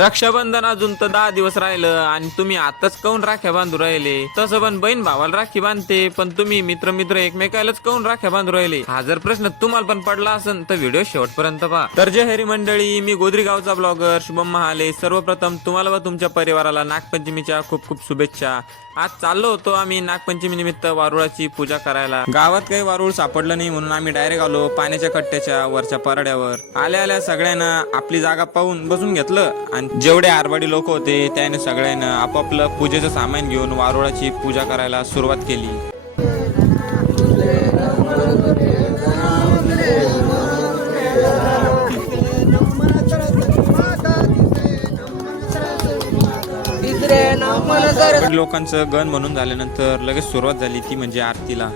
रक्षाबंधन अजून तर 10 दिवस राहिलं आणि तुम्ही आताच काऊन राख्या बांधू राहिले? तसं पण बहीण भावाला राखी बांधते, पण तुम्ही मित्र मित्र एकमेकालाच काऊन राख्या बांधू राहिले? हा जर प्रश्न तुम्हाला पण पडला असेल तर व्हिडिओ शेवटपर्यंत पहा. तर जय हरी मंडळी, मी गोदरी गावचा ब्लॉगर शुभम महाले. सर्वप्रथम तुम्हाला व तुमच्या परिवाराला नागपंचमीच्या खूप खूप शुभेच्छा. आज चाललो होतो आम्ही नागपंचमी निमित्त वारुळाची पूजा करायला. गावात काही वारुळ सापडलं नाही म्हणून आम्ही डायरेक्ट आलो पाण्याच्या कट्ट्याच्या वरच्या परड्यावर. आल्या आल्या सगळ्यांना आपली जागा पाहून बसून घेतलं आणि जेवढे आरवाडी लोक होते त्याने सगळ्यांना आपापलं पूजेचं सामान घेऊन वारुळाची पूजा करायला सुरुवात केली. लोकांचं गण म्हणून झाल्यानंतर लगेच सुरुवात झाली ती म्हणजे आरतीला.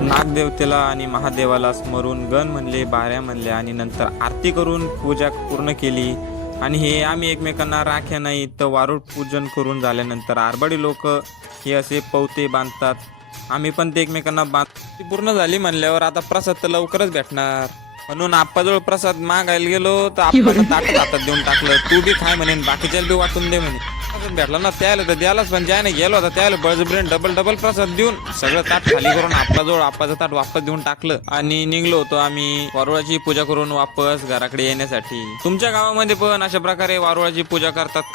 नागदेवतेला आणि महादेवाला स्मरून गण म्हणले, बाऱ्या म्हणले आणि नंतर आरती करून पूजा पूर्ण केली. आणि हे आम्ही एकमेकांना राख्या नाही तर वारुळ पूजन करून झाल्यानंतर आरबाडी लोक हे असे पवते बांधतात. आम्ही पण ते एकमेकांना बांधती पूर्ण झाली म्हणल्यावर आता प्रसाद तर लवकरच भेटणार म्हणून आप्पाजवळ प्रसाद मागायला गेलो तर आपण ताटच हातात देऊन टाकलं. तू बी खाय म्हणे, बाकीच्याला बी वाटून दे म्हणे. भेटला ना त्याला तर द्यायलाच, पण ज्याने गेलो होता त्याला बळजबरीने डबल प्रसाद देऊन सगळं ताट खाली करून आपल्याजवळ आप्पाचं ताट वापस देऊन टाकलं आणि निघलो होतो आम्ही वारुळाची पूजा करून वापस घराकडे येण्यासाठी. तुमच्या गावामध्ये पण अशा प्रकारे वारुळाची पूजा करतात का?